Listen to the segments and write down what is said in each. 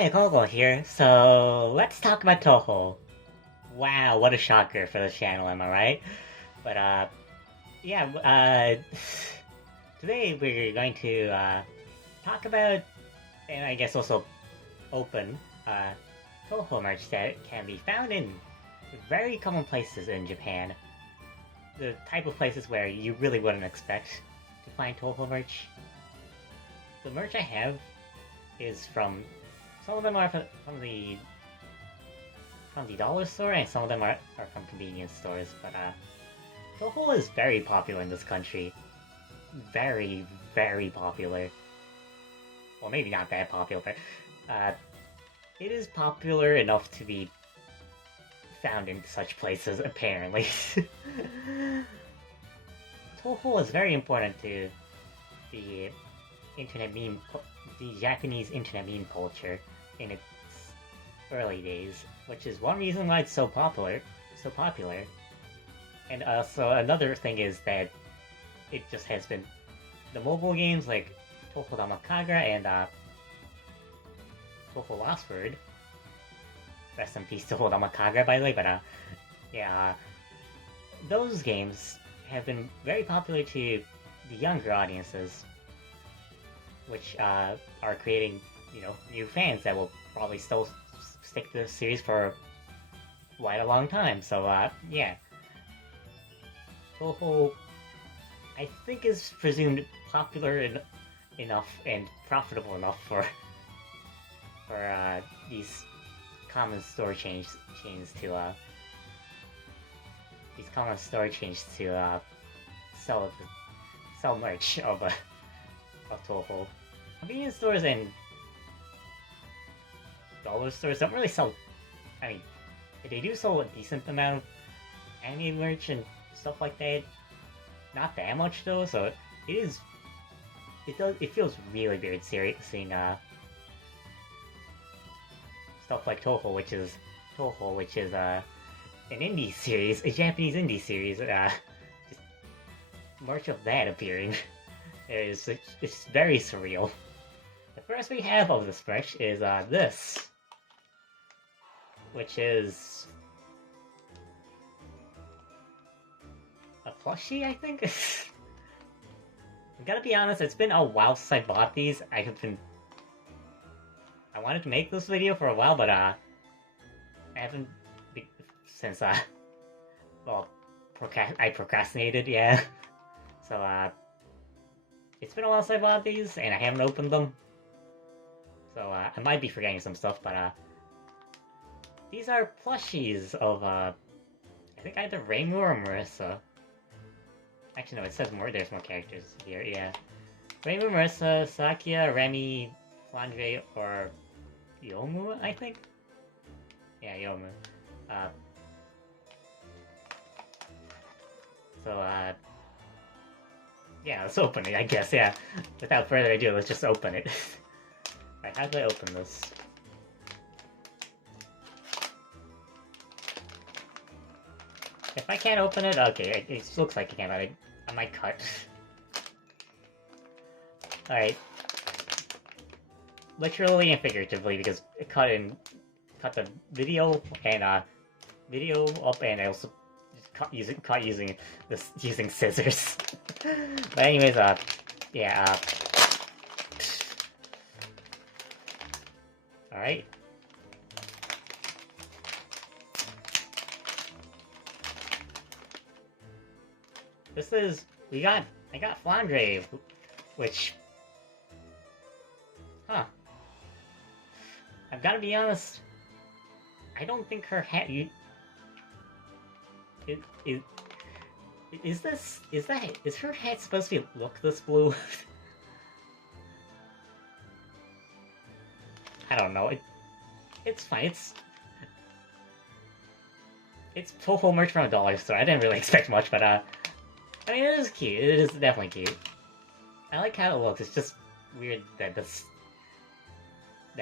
Hi, Gogo here. So, let's talk about Touhou. Wow, what a shocker for the channel, am I right? But, yeah, today we're going to, talk about, and I guess also open, Touhou merch that can be found in very common places in Japan. The type of places where you really wouldn't expect to find Touhou merch. The merch I have is from some of them are from the dollar store, and some of them are from convenience stores. But Touhou is very popular in this country. Very, very popular. Well, maybe not that popular, but it is popular enough to be found in such places, apparently. Touhou is very important to the the Japanese internet meme culture in its early days, which is one reason why it's so popular. And also another thing is that it just has been the mobile games like Touhou Damakagra and Touhou Lost Word. Rest in peace, Touhou Damakagra, by the way. But yeah, those games have been very popular to the younger audiences, which are creating, new fans that will probably still stick to the series for quite a long time. So, yeah. Touhou, I think, is presumed popular enough and profitable enough for these common store chains to sell merch of Touhou. Convenience stores and dollar stores don't really sell. I mean, they do sell a decent amount of anime merch and stuff like that. Not that much though, so it feels really weird seeing stuff like Touhou, which is an indie series, a Japanese indie series. Just merch of that appearing. It's very surreal. The first we have of this merch is this, which is a plushie, I think. I gotta be honest, it's been a while since I bought these. I wanted to make this video for a while, but I haven't since well, I procrastinated, yeah. So it's been a while since I bought these, and I haven't opened them. So, I might be forgetting some stuff, but, these are plushies of, I think either Reimu or Marissa. Actually, no, it says more, there's more characters here, yeah. Reimu, Marissa, Sakia, Remy, Flandre, or Yomu, I think? Yeah, Yomu. So, yeah, let's open it, I guess, yeah. Without further ado, let's just open it. Alright, how do I open this? If I can't open it, okay, it looks like I can't, but I might cut. Alright. Literally and figuratively, because it cut the video and video up, and I also just cut using scissors. But anyways, yeah, alright. This is, I got Flandre, which, I've gotta be honest, I don't think her hat, is her hat supposed to look this blue? I don't know, it's fine, it's Touhou merch from a dollar store. I didn't really expect much, but I mean, it is cute. It is definitely cute. I like how it looks. It's just weird that the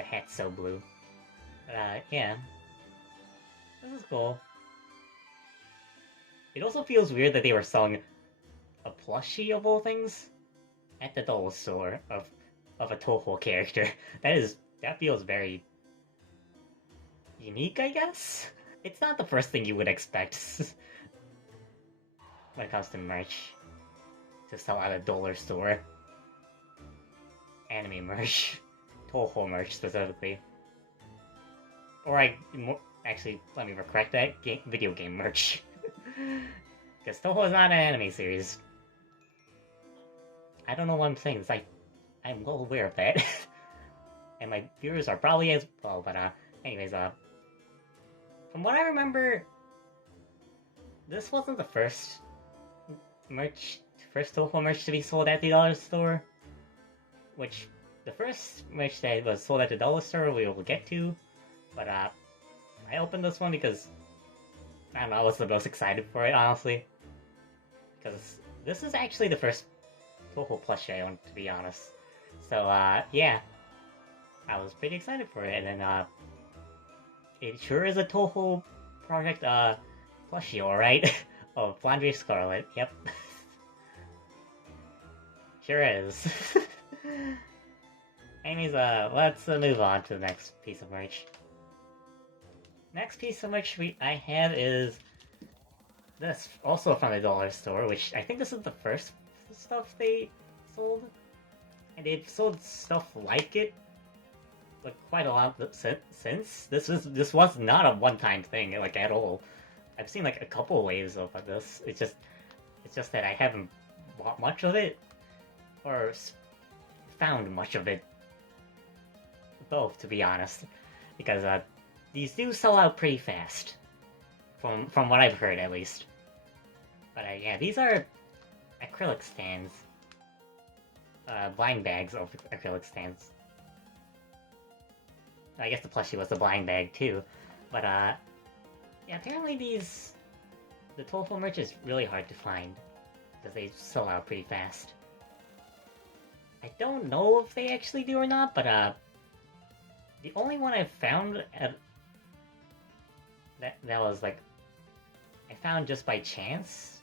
hat's so blue. But yeah, this is cool. It also feels weird that they were selling a plushie of all things at the dollar store of a Touhou character. That feels very unique, I guess? It's not the first thing you would expect when it comes to merch to sell at a dollar store. Anime merch. Touhou merch, specifically. Or actually, let me correct that. Video game merch. Because Touhou is not an anime series. I don't know what I'm saying, it's like, I'm well aware of that. And my viewers are probably as well, but anyways, from what I remember, this wasn't the first Touhou merch to be sold at the dollar store. Which, the first merch that was sold at the dollar store we will get to, but I opened this one because, I don't know, I was the most excited for it, honestly. Because this is actually the first Touhou plushie I owned, to be honest. So, yeah. I was pretty excited for it, and then, it sure is a Touhou project, plushie, alright? Oh, Flandre Scarlet, yep. Sure is. Anyways, let's move on to the next piece of merch. Next piece of merch I have is this, also from the dollar store, which I think this is the first stuff they sold. And they've sold stuff like it, like, quite a lot since. This was not a one-time thing, like, at all. I've seen, like, a couple waves of this. It's just that I haven't bought much of it, or found much of it. Both, to be honest. Because, these do sell out pretty fast. From what I've heard, at least. But, yeah, these are acrylic stands. Blind bags of acrylic stands. I guess the plushie was the blind bag, too. But, yeah, apparently the Touhou merch is really hard to find. Because they sell out pretty fast. I don't know if they actually do or not, but, the only one I've found that was, like, I found just by chance,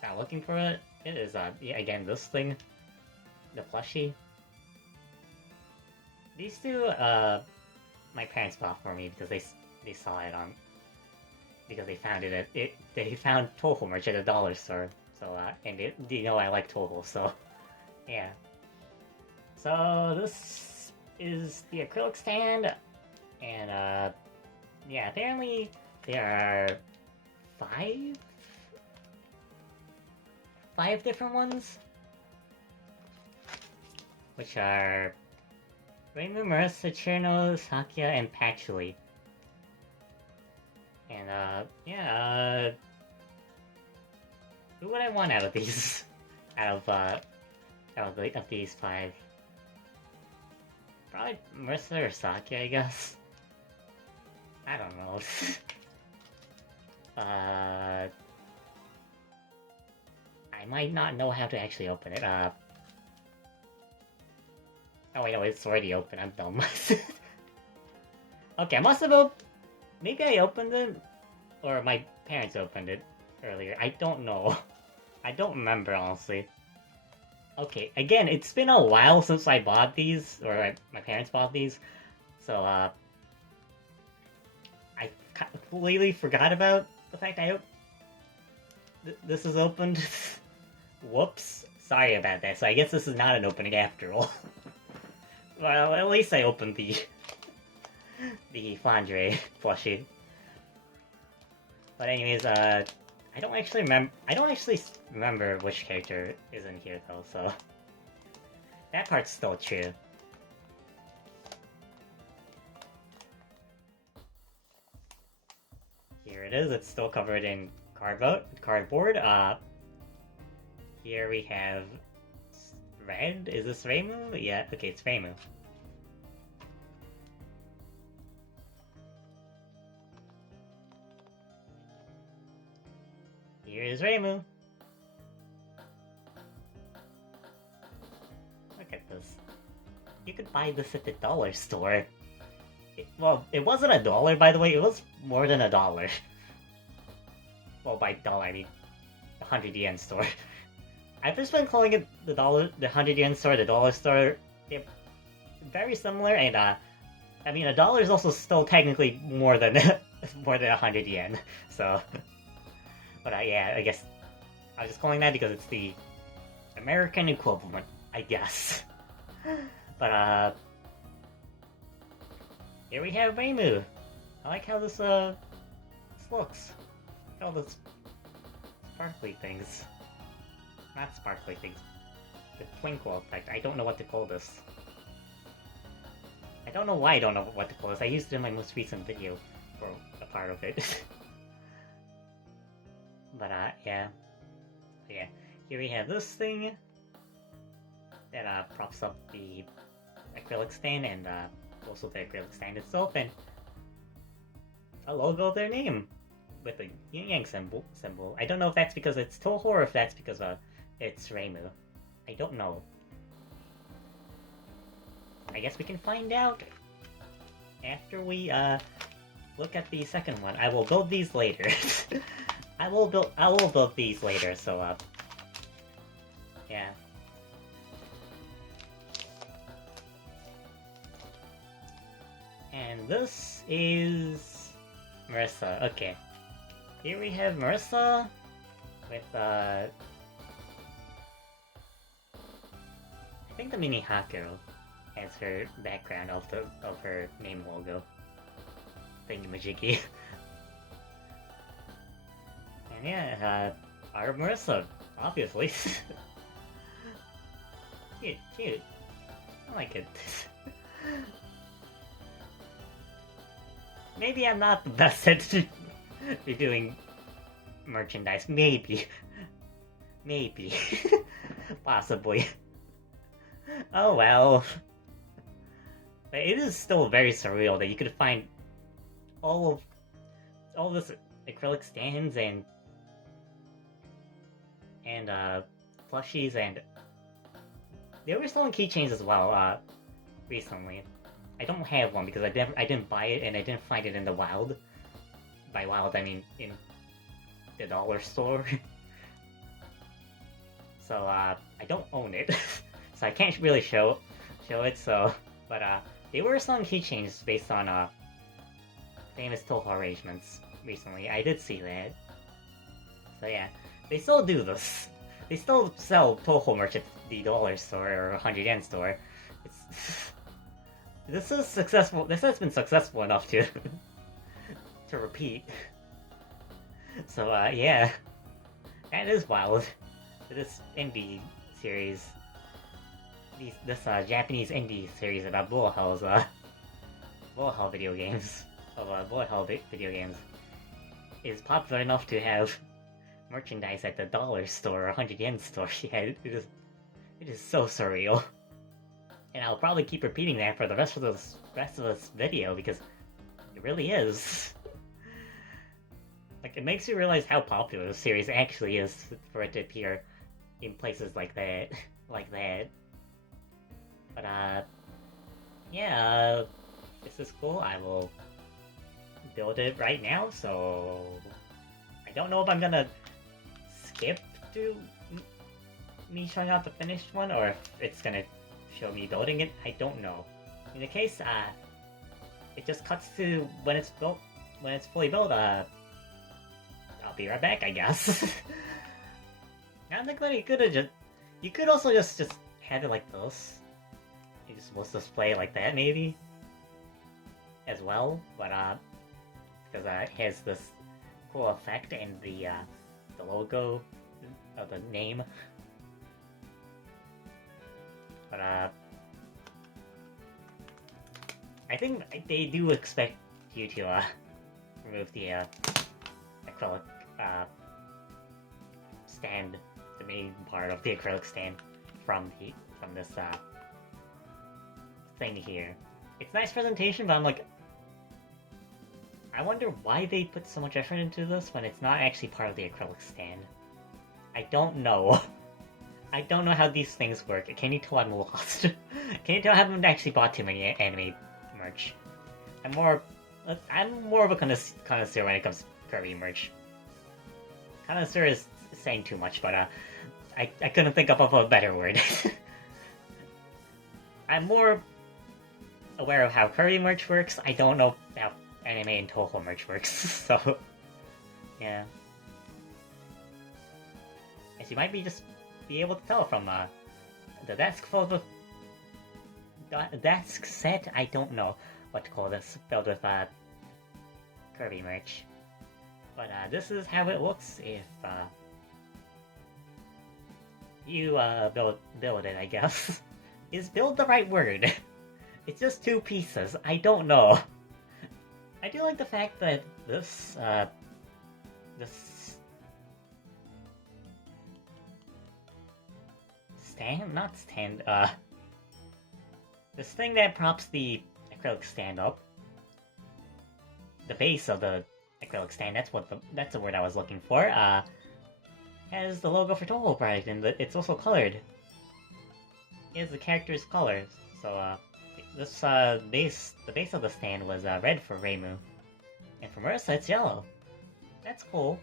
not looking for it, it is, yeah, again, this thing, the plushie. These two, my parents bought for me because they saw it on, because they found they found Touhou merch at a dollar store, so, and they know I like Touhou, so, yeah. So, this is the acrylic stand, and, yeah, apparently there are five different ones, which are Reimu, Marissa, Cherno, Sakya, and Patchouli. And, yeah, who would I want out of these? out of these five? Probably Marissa or Sakya, I guess. I don't know. I might not know how to actually open it. Oh wait, no, it's already open. I'm dumb. Okay, I must have maybe I opened it, or my parents opened it earlier. I don't know. I don't remember, honestly. Okay, again, it's been a while since I bought these, or my parents bought these, so, I completely forgot about the fact this is opened. Whoops. Sorry about that. So I guess this is not an opening after all. Well, at least I opened the Flandre plushie. But anyways, I don't actually remember which character is in here though, so that part's still true. Here it is. It's still covered in cardboard. Here we have Red. Is this Reimu? Yeah. Okay, it's Reimu. Here is Reimu. Look at this. You could buy this at the dollar store. Well, it wasn't $1, by the way. It was more than $1. Well, by dollar, I mean 100 yen store. I've just been calling it the 100 yen store, the dollar store. They're very similar, and I mean, $1 is also still technically more than more than 100 yen. So, but yeah, I guess I was just calling that because it's the American equivalent, I guess. But here we have Reimu. I like how this looks. Look at all those sparkly things. Not sparkly things. The twinkle effect. I don't know what to call this. I don't know why I don't know what to call this. I used it in my most recent video for a part of it. But yeah. Yeah. Here we have this thing that props up the acrylic stand and also the acrylic stand itself, and a logo of their name with the yin-yang symbol. I don't know if that's because it's Touhou or if that's because it's Reimu. I don't know. I guess we can find out after we look at the second one. I will build these later. I will build these later, so yeah. And this is Marissa. Okay. Here we have Marissa with I think the mini Haku as her background of her name logo. Thingamajiggy. And yeah, our Marissa, obviously. Cute. I like it. Maybe I'm not the best at doing merchandise. Maybe. Possibly. Oh well. But it is still very surreal that you could find all this acrylic stands and plushies, and they were selling keychains as well recently. I don't have one because I didn't buy it and I didn't find it in the wild. By wild I mean in the dollar store. So I don't own it. So I can't really show it, so but they were selling keychains based on famous Touhou arrangements recently. I did see that. So yeah, they still do this. They still sell Touhou merch at the dollar store or 100 yen store. This is successful. This has been successful enough to repeat. So yeah, that is wild. This indie series, this Japanese indie series about bullet hells video games is popular enough to have merchandise at the dollar store or 100 yen store. Yeah, it is so surreal. And I'll probably keep repeating that for the rest of this video because it really is. Like, it makes you realize how popular the series actually is for it to appear in places like that. But yeah, this is cool. I will build it right now, so I don't know if I'm gonna skip to me showing out the finished one or if it's gonna show me building it. I don't know. In the case, it just cuts to when it's built, when it's fully built. I'll be right back, I guess. I think that you could also just have it like this. You just supposed to display it like that, maybe, as well. But because it has this cool effect and the logo of the name. But I think they do expect you to remove the acrylic stand, the main part of the acrylic stand from this thing here. It's nice presentation, but I'm like, I wonder why they put so much effort into this when it's not actually part of the acrylic stand. I don't know. I don't know how these things work. Can you tell I'm lost? Can you tell I haven't actually bought too many anime merch? I'm more of a connoisseur when it comes to Kirby merch. Connoisseur is saying too much, but I couldn't think up of a better word. I'm more aware of how Kirby merch works. I don't know how anime and Touhou merch works, so yeah. As you might be able to tell from the desk filled with desk set. I don't know what to call this, filled with Kirby merch. But this is how it looks if you build it, I guess. Is build the right word? It's just 2 pieces. I don't know. I do like the fact that this this thing that props the acrylic stand up, the base of the acrylic stand, that's the word I was looking for, has the logo for Touhou Project, and it's also colored. It has the character's colors, so this the base of the stand was red for Reimu, and for Marissa it's yellow. That's cool.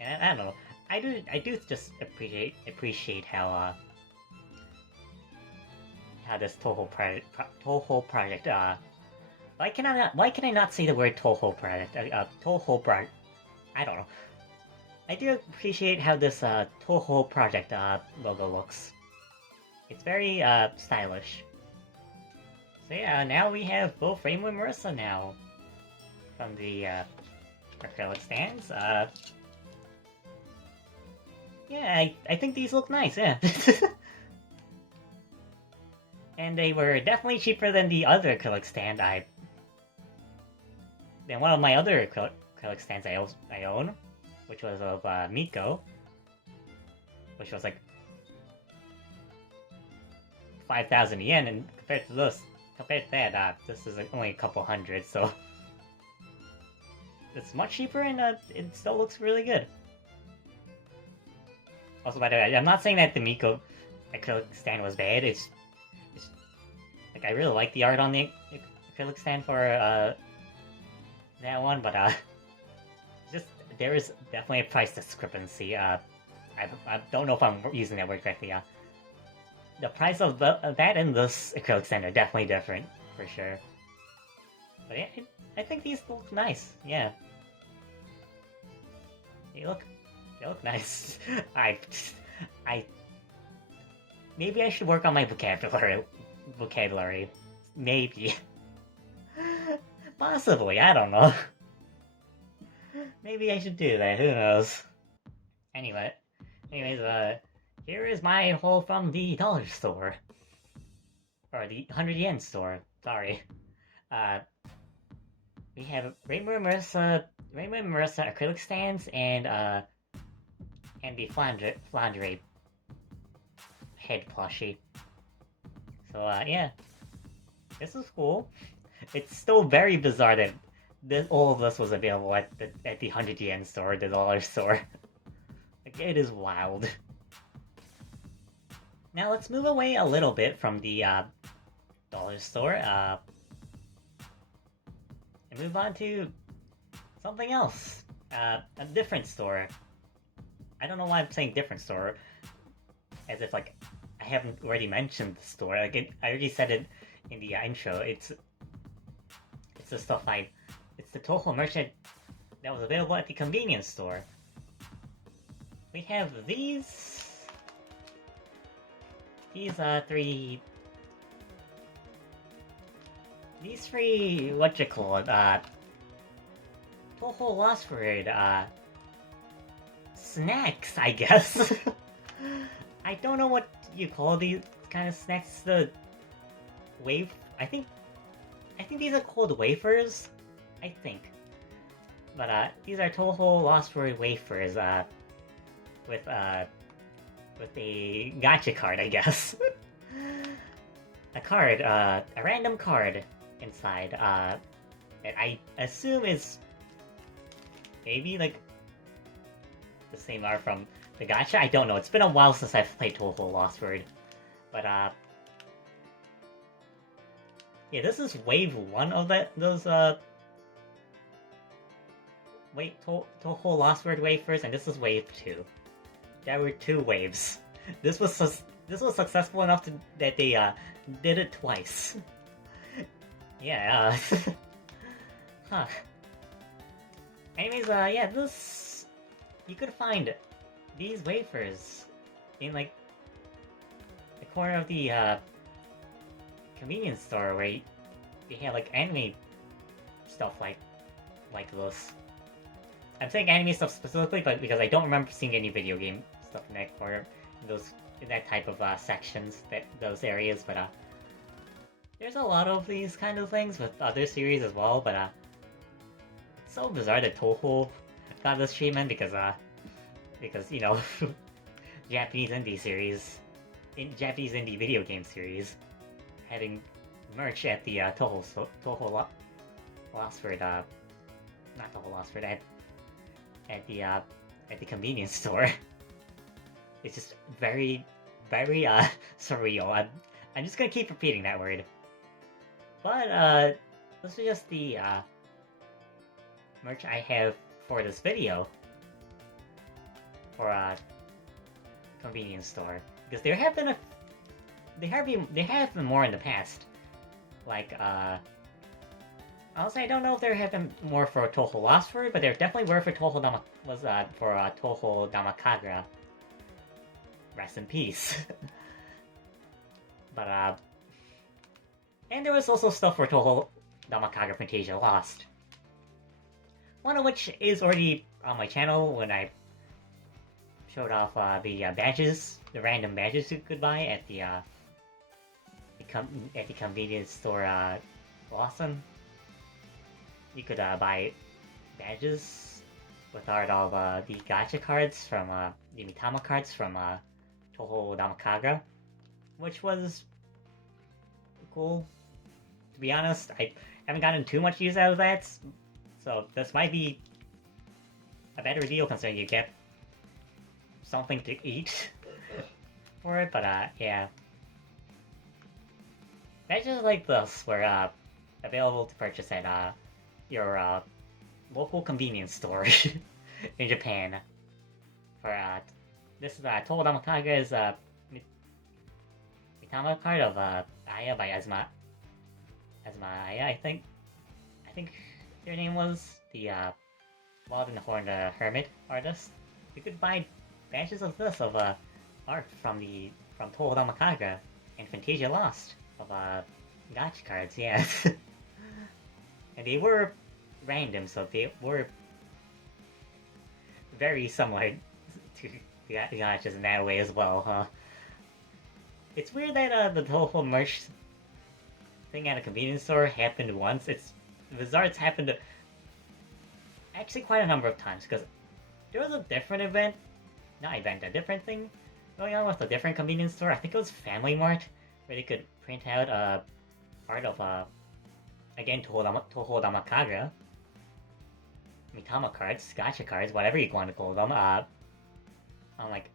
And I don't know, I do just appreciate how this Touhou project why can I not say the word Touhou project? Touhou project. I don't know. I do appreciate how this Touhou project logo looks. It's very stylish. So yeah, now we have both Reimu and Marissa now from the acrylic stands. Yeah, I think these look nice. Yeah. And they were definitely cheaper than the other acrylic stand than one of my other acrylic stands I own, which was of Miko, which was like 5,000 yen, and compared to that, this is like only a couple hundred, so it's much cheaper, and it still looks really good. Also, by the way, I'm not saying that the Miko acrylic stand was bad. It's like, I really like the art on the acrylic stand for that one, but just there is definitely a price discrepancy. I don't know if I'm using that word correctly. The price of that and this acrylic stand are definitely different, for sure. But yeah, I think these look nice. Yeah, they look nice. Maybe I should work on my vocabulary. Maybe. Possibly, I don't know. Maybe I should do that, who knows. Anyways, here is my haul from the dollar store. Or the 100 yen store, sorry. We have Reimu and Marissa acrylic stands, and the flandre head plushie. So yeah, this is cool. It's still very bizarre that all of this was available at the 100 yen store, the dollar store. Like, it is wild. Now let's move away a little bit from the dollar store and move on to something else. A different store. I don't know why I'm saying different store, as if like I haven't already mentioned the store. Like I already said it in the intro. It's the stuff it's the Touhou merchant that was available at the convenience store. We have these three, what you call it, Touhou Lost Word, snacks, I guess. I don't know what you call these kind of snacks. The I think these are called wafers, I think. But these are Touhou Lost Word wafers, with a gacha card, I guess. A random card inside, that I assume is maybe like the same art from the gacha. I don't know. It's been a while since I've played Touhou Lost Word, but yeah, this is wave 1 of those Touhou Lost Word wafers, and this is wave 2. There were 2 waves. This was this was successful enough that they did it twice. Yeah. Huh. Anyways, yeah, this you could find these wafers in like the corner of the convenience store where you have like anime stuff like this. I'm saying anime stuff specifically, but because I don't remember seeing any video game stuff in that corner, in that type of sections, those areas. But there's a lot of these kind of things with other series as well. But it's so bizarre that Touhou got this treatment because you know Japanese indie Japanese indie video game series having merch at the Touhou Lossford not Touhou Lossford at the convenience store. It's just very, very surreal. I'm just gonna keep repeating that word. But this is just the merch I have for this video for a convenience store, because there have been more in the past. Like honestly, I don't know if there have been more for Touhou Lossford, but there definitely were for Touhou Damakagra. Rest in peace. But and there was also stuff for Touhou Damakagra Fantasia Lost. One of which is already on my channel when I showed off the badges, the random badges you could buy at the convenience store Lawson. You could buy badges with art of the gacha cards from the Mitama cards from Touhou Damakagra, which was cool. To be honest, I haven't gotten too much use out of that, so this might be a better deal considering you get something to eat for it. But yeah, badges like this were available to purchase at your local convenience store in Japan. For this is Touhou Damakaga's Mitama card of Aya by Azuma Aya, I think their name was, the Wild and the Horned Hermit artist. You could buy badges of this of art from Touhou Damakaga and Fantasia Lost of gacha cards, yeah. And they were random, so they were very similar to the gachas in that way as well, huh? It's weird that the Touhou merch thing at a convenience store happened once. It's bizarre. It's happened actually quite a number of times, because there was a different a different thing going on with a different convenience store. I think it was Family Mart, where they could print out art of again Touhou Damakaga Mitama cards, gacha cards, whatever you want to call them. On like,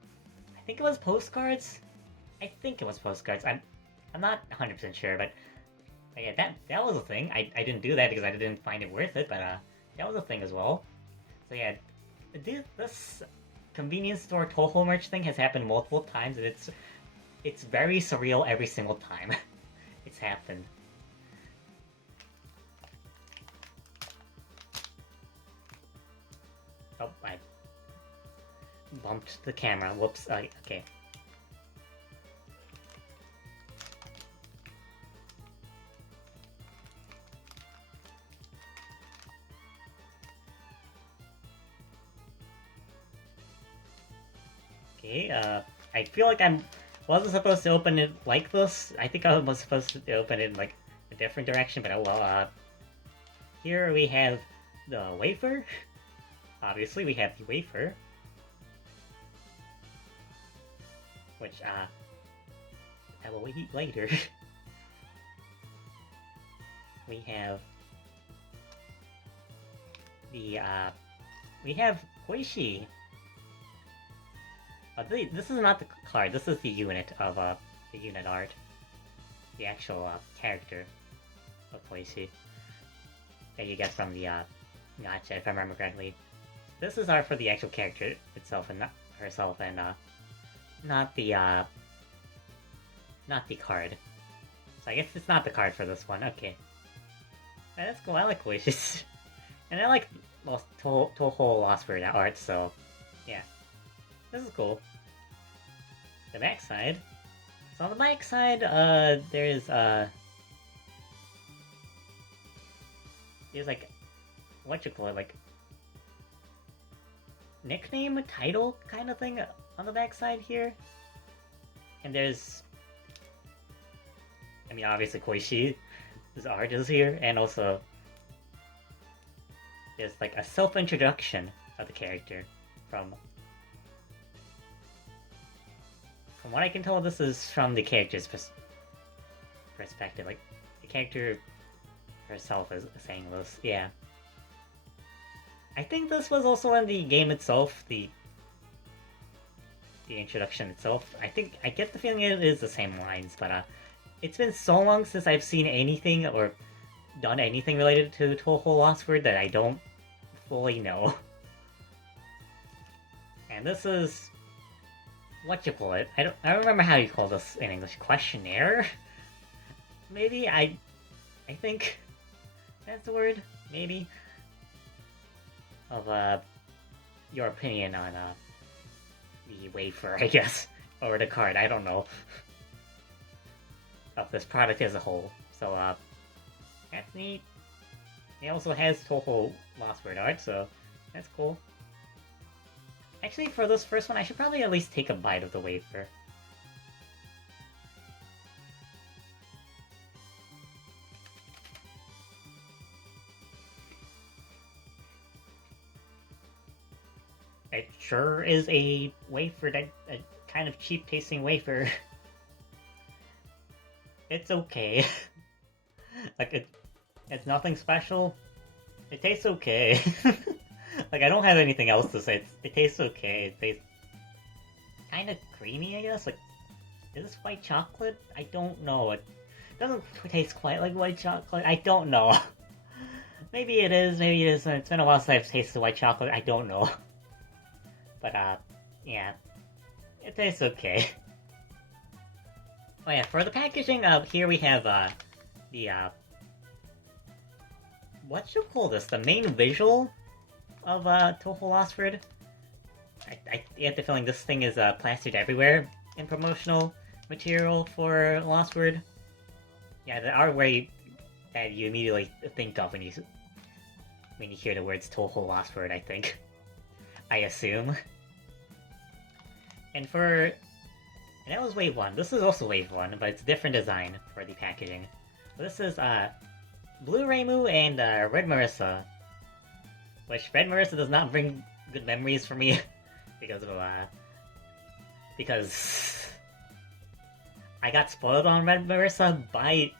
I think it was postcards. I'm not 100% sure, but yeah, that was a thing. I didn't do that because I didn't find it worth it, but that was a thing as well. So yeah, this convenience store Touhou merch thing has happened multiple times, and it's very surreal every single time it's happened. Oh, I bumped the camera. Whoops. Okay. Okay, I feel like wasn't supposed to open it like this. I think I was supposed to open it in like a different direction, but oh well. Here we have the wafer. Obviously, we have the wafer, which I will eat later. We have the we have Koishi. This is not the card. This is the unit of the unit art, the actual character of Koishi that you get from the gacha, if I remember correctly. This is art for the actual character itself and not herself, and not the not the card. So I guess it's not the card for this one. Okay. Yeah, that's cool. I like Wishes. And I like Touhou Lost Word art, so yeah. This is cool. The backside. So on the backside, there's like, what you call it, like, nickname, title kind of thing on the backside here. And there's, I mean, obviously Koishi's art is here, and also there's like a self-introduction of the character from what I can tell, this is from the character's perspective. Like, the character herself is saying this, yeah. I think this was also in the game itself, the introduction itself. I get the feeling it is the same lines, but it's been so long since I've seen anything or done anything related to Touhou Lost Word that I don't fully know. And this is, what you call it? I don't remember how you call this in English. Questionnaire? Maybe? I think that's the word, maybe. Of your opinion on the wafer, I guess. Or the card, I don't know. Of this product as a whole. So that's neat. It also has Touhou Lost Word art, so that's cool. Actually, for this first one, I should probably at least take a bite of the wafer. It sure is a wafer, a kind of cheap-tasting wafer. It's okay. Like, it's nothing special. It tastes okay. Like, I don't have anything else to say. It tastes okay. It tastes kind of creamy, I guess. Like, is this white chocolate? I don't know. It doesn't taste quite like white chocolate. I don't know. Maybe it is, maybe it isn't. It's been a while since I've tasted white chocolate. I don't know. But, yeah. It tastes okay. Oh yeah, for the packaging, here we have, the, what you call this? The main visual of Touhou Lost Word. I get the feeling this thing is plastered everywhere in promotional material for Lost Word. Yeah, the artwork that you immediately think of when you hear the words Touhou Lost Word, I think. I assume. And that was Wave 1. This is also Wave 1, but it's a different design for the packaging. So this is Blue Reimu and Red Marissa. Which Red Marissa does not bring good memories for me because I got spoiled on Red Marissa by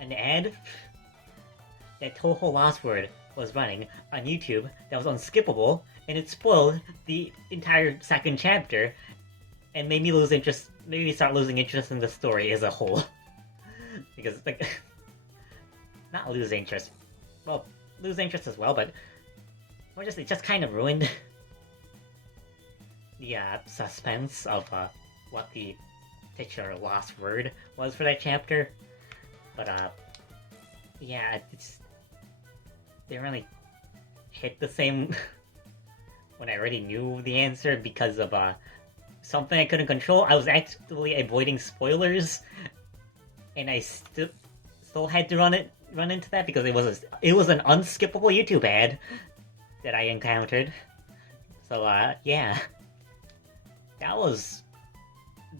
an ad that Touhou Lost Word was running on YouTube that was unskippable, and it spoiled the entire second chapter and made me lose interest, made me start losing interest in the story as a whole. Because, like, not lose interest, well, lose interest as well, but it just kind of ruined the suspense of what the titular Lost Word was for that chapter. But yeah, it's didn't really hit the same when I already knew the answer because of something I couldn't control. I was actively avoiding spoilers, and I still had to run into that because it was an unskippable YouTube ad that I encountered. So yeah, that was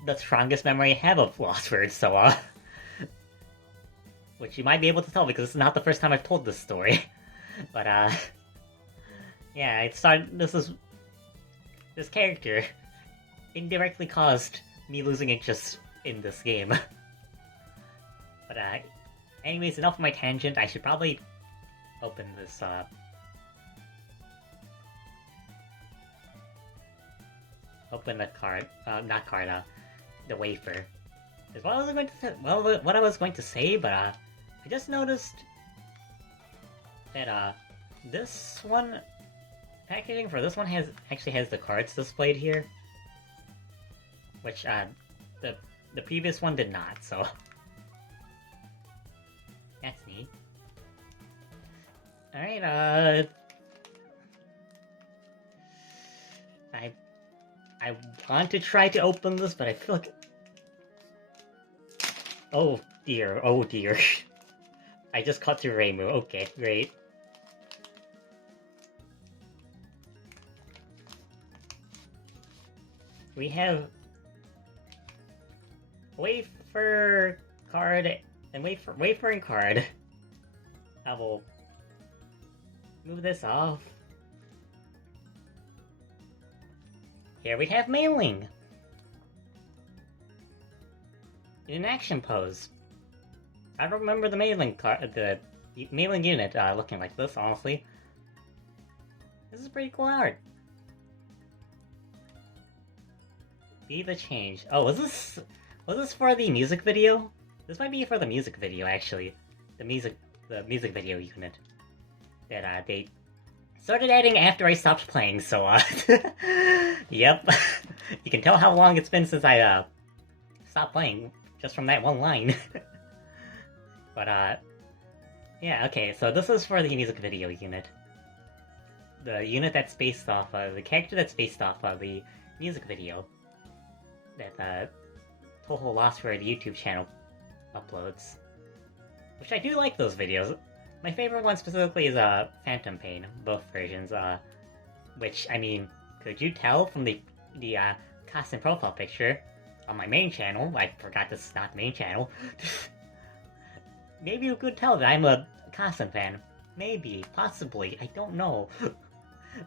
the strongest memory I have of Lost Words. So which you might be able to tell because it's not the first time I've told this story. But yeah, this character indirectly caused me losing interest in this game. But anyways, enough of my tangent. I should probably open this open the card, the wafer. Is what I was going to say. Well, what I was going to say, but I just noticed that this one packaging for this one actually has the cards displayed here, which the the previous one did not, so... That's neat. Alright, I want to try to open this, but I feel like... Oh dear, oh dear. I just caught to Reimu. Okay, great. We have... wafer card and wafer and card. I will move this off. Here we have mailing in an action pose. I don't remember the mailing card, the mailing unit looking like this. Honestly, this is pretty cool art. Be the change. Oh, was this for the music video? This might be for the music video, actually. The music video unit that they started adding after I stopped playing. So yep, you can tell how long it's been since I stopped playing just from that one line. But yeah, okay. So this is for the music video unit. The unit that's based off of the character that's based off of the music video that Touhou Lost for the YouTube channel uploads. Which I do like those videos. My favorite one specifically is Phantom Pain, both versions. Which, I mean, could you tell from the costume profile picture on my main channel? I forgot this is not the main channel. Maybe you could tell that I'm a costume fan. Maybe, possibly, I don't know.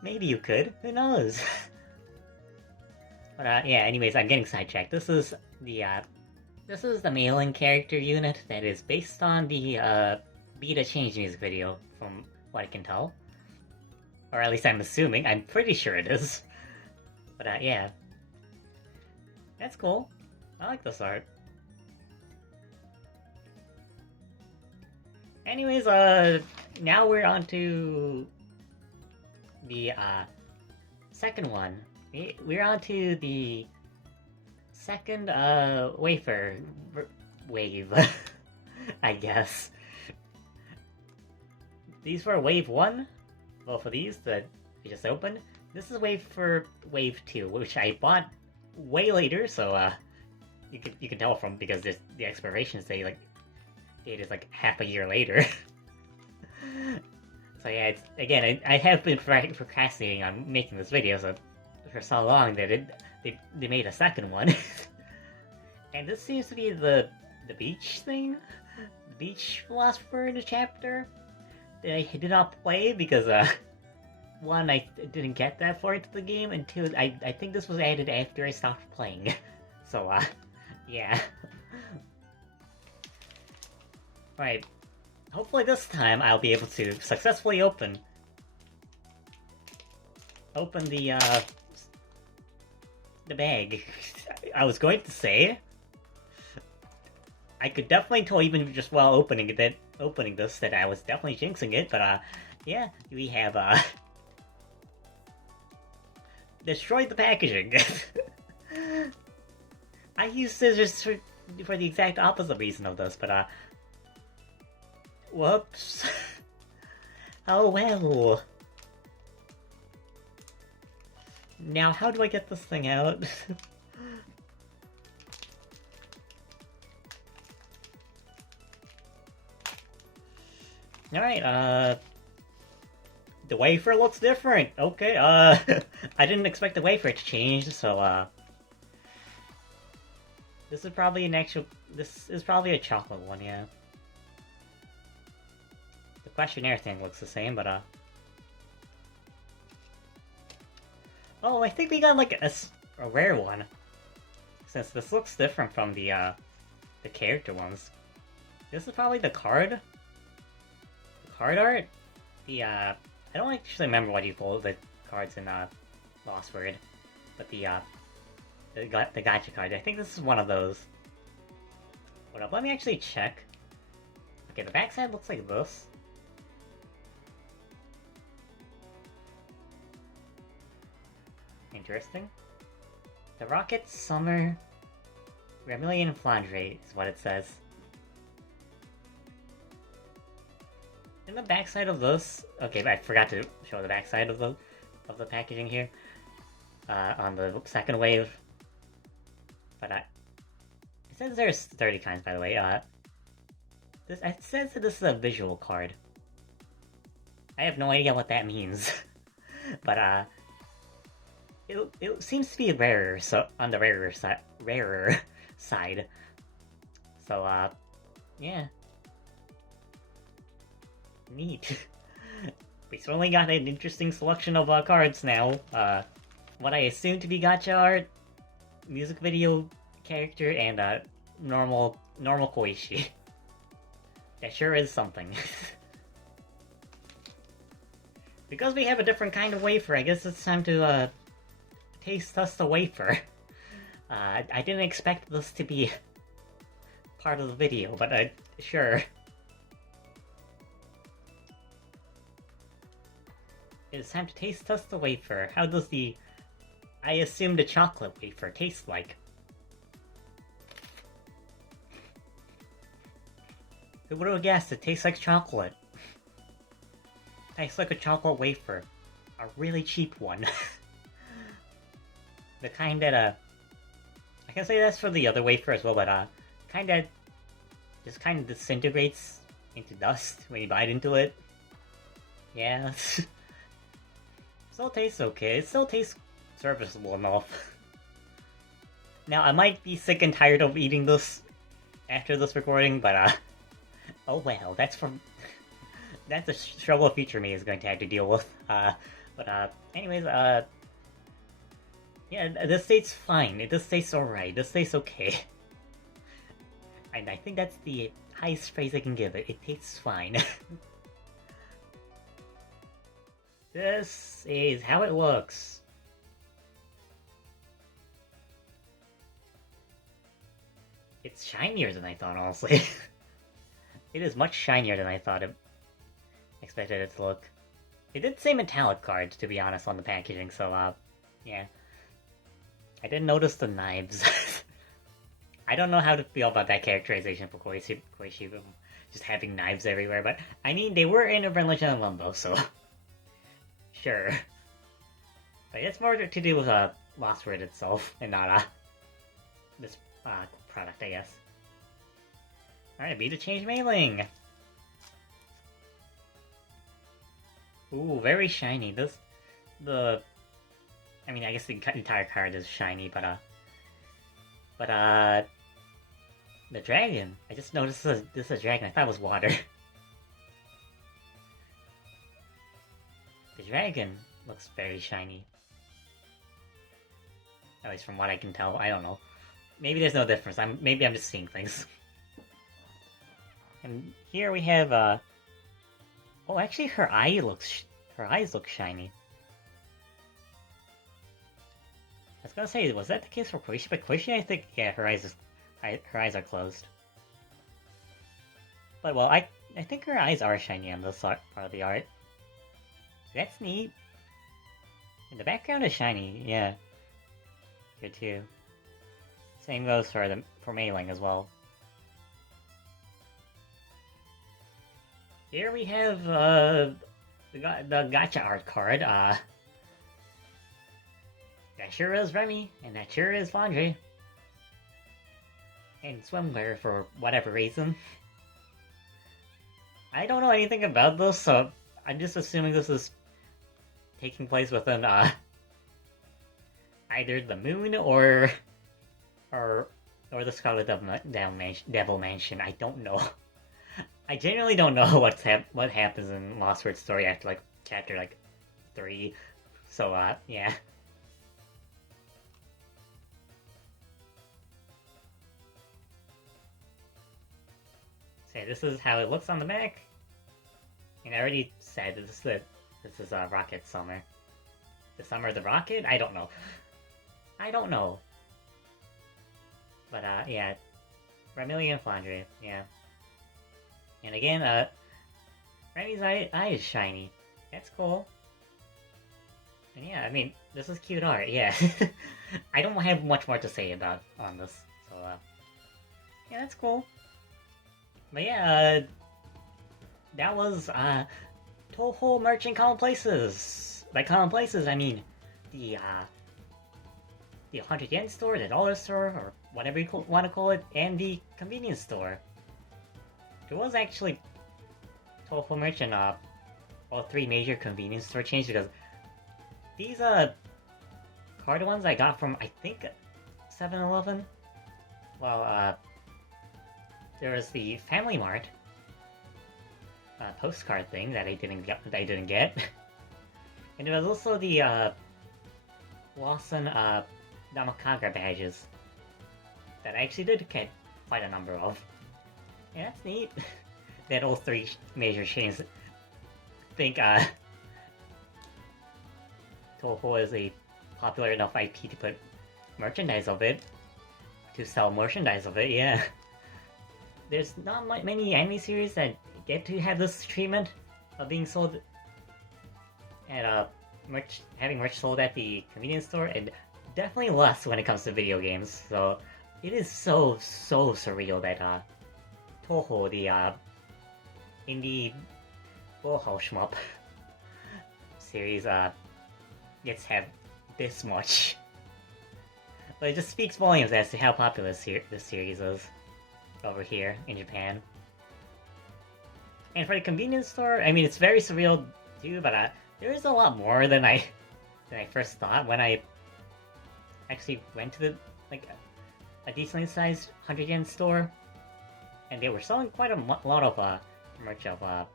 Maybe you could, who knows? But yeah, anyways, I'm getting sidetracked. This is the mailing character unit that is based on the Beta Change music video, from what I can tell. Or at least I'm assuming, I'm pretty sure it is. But yeah. That's cool. I like this art. Anyways, now we're on to the second one. We're on to the second wafer wave, I guess. These were wave 1, both of these that we just opened. This is wave 2, which I bought way later, so you can tell from because the expiration date is like half a year later. So yeah, it's, again, I have been procrastinating on making this video for so long that they made a second one. And this seems to be the beach thing, the beach philosopher in the chapter that I did not play because one, I didn't get that far into the game, and two, I think this was added after I stopped playing. So yeah. Right. Hopefully this time I'll be able to successfully open the bag. I was going to say I could definitely tell even just while opening this that I was definitely jinxing it, but yeah, we have destroyed the packaging. I used scissors for the exact opposite reason of this, but whoops. Oh well. Now, how do I get this thing out? Alright, the wafer looks different. Okay, I didn't expect the wafer to change, so, this is probably a chocolate one, yeah. The questionnaire thing looks the same, but, oh, I think we got, like, a rare one. Since this looks different from the character ones. This is probably the card? The card art? The, I don't actually remember what you call the cards in, Lost Word. But the gacha card. I think this is one of those. Hold up, let me actually check. Okay, the backside looks like this. Interesting. The Rocket Summer Vermilion Flandre is what it says. In the backside of this, okay, I forgot to show the backside of the packaging here. On the second wave, but it says there's 30 kinds, by the way. It says that this is a visual card. I have no idea what that means, but it seems to be rarer, so on the rarer side. So yeah, neat. We certainly got an interesting selection of cards now. What I assume to be gacha art, music video character, and normal Koishi. That sure is something. Because we have a different kind of wafer, I guess it's time to taste test the wafer. I didn't expect this to be part of the video, but sure. It's time to taste test the wafer. How does I assume the chocolate wafer taste like? Who would have guessed it tastes like chocolate? Tastes like a chocolate wafer. A really cheap one. The kind that, I can say that's for the other wafer as well, but, just kind of disintegrates into dust when you bite into it. Yeah. Still tastes okay. It still tastes serviceable enough. Now, I might be sick and tired of eating this after this recording, but, oh well, that's a struggle future me is going to have to deal with. Anyways, yeah, this tastes fine. This tastes alright. This tastes okay. And I think that's the highest praise I can give it. It tastes fine. This is how it looks. It's shinier than I thought, honestly. It is much shinier than I thought it expected it to look. It did say metallic cards, to be honest, on the packaging, so, yeah. I didn't notice the knives. I don't know how to feel about that characterization for Koishi, just having knives everywhere, but, I mean, they were in a Religion of Limbo, so... Sure. But it's more to do with, Lost Word itself, and not, this, product, I guess. Alright, be the change mailing! Ooh, very shiny. I mean, I guess the entire card is shiny, but, the dragon. I just noticed this is a dragon. I thought it was water. The dragon looks very shiny. At least from what I can tell. I don't know. Maybe there's no difference. Maybe I'm just seeing things. And here we have, oh, actually her eyes look shiny. I was gonna say, was that the case for Koishi? But Koishi, I think, yeah, her eyes are closed. But, well, I think her eyes are shiny on this part of the art. So that's neat. And the background is shiny, yeah. Here too. Same goes for mailing as well. Here we have, the gacha art card, that sure is Remy, and that sure is Laundry. And swimwear for whatever reason. I don't know anything about this, so I'm just assuming this is taking place within, either the moon or the Scarlet Devil Mansion. I don't know. I genuinely don't know what happens in Lost Word story after, like, chapter, 3. So, yeah. So this is how it looks on the back. And I already said this is Rocket Summer. The Summer of the Rocket? I don't know. But, yeah. Remilian Flandre, yeah. And again, Remy's eye is shiny. That's cool. And yeah, I mean, this is cute art, yeah. I don't have much more to say on this. So, Yeah, that's cool. But yeah, that was Touhou merchant common places. By common places, I mean the 100 yen store, the dollar store, or whatever you want to call it, and the convenience store. There was actually Touhou merchant all three major convenience store chains, because these card ones I got from, I think, 7-Eleven. Well, there was the Family Mart postcard thing that I didn't get. And there was also the Lawson Damakaga badges that I actually did get quite a number of. Yeah, that's neat. That all three major chains think Touhou is a popular enough IP to put merchandise of it, to sell merchandise of it, yeah. There's not many anime series that get to have this treatment of being sold at having merch sold at the convenience store, and definitely less when it comes to video games. So it is so surreal that Touhou, the indie bullhouse shmup series, gets to have this much. But it just speaks volumes as to how popular this series is over here in Japan. And for the convenience store, I mean, it's very surreal too, but there is a lot more than I first thought when I actually went to the a decently sized 100 yen store, and they were selling quite a lot of merch of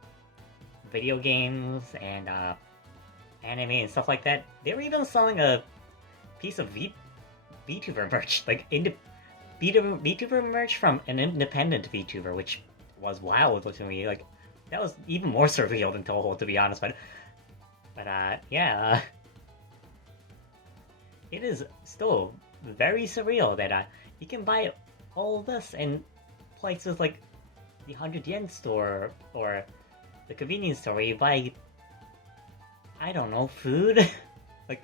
video games and anime and stuff like that. They were even selling a piece of VTuber merch, like VTuber merch from an independent VTuber, which was wild to me. Like, that was even more surreal than Touhou, to be honest. But yeah, it is still very surreal that you can buy all this in places like the 100 yen store or the convenience store, where you buy, I don't know, food. Like,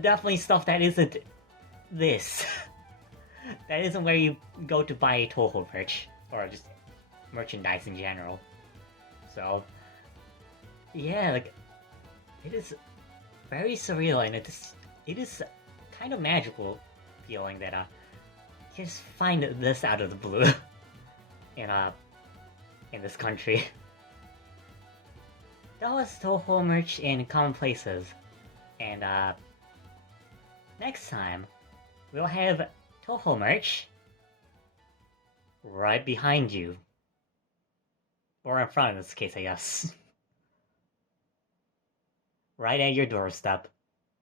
definitely stuff that isn't this. That isn't where you go to buy Touhou merch, or just merchandise in general. So, yeah, like, it is very surreal, and it is kind of magical feeling that you just find this out of the blue in this country. That was Touhou merch in common places, and next time we'll have Touhou merch right behind you. Or in front in this case, I guess. Right at your doorstep.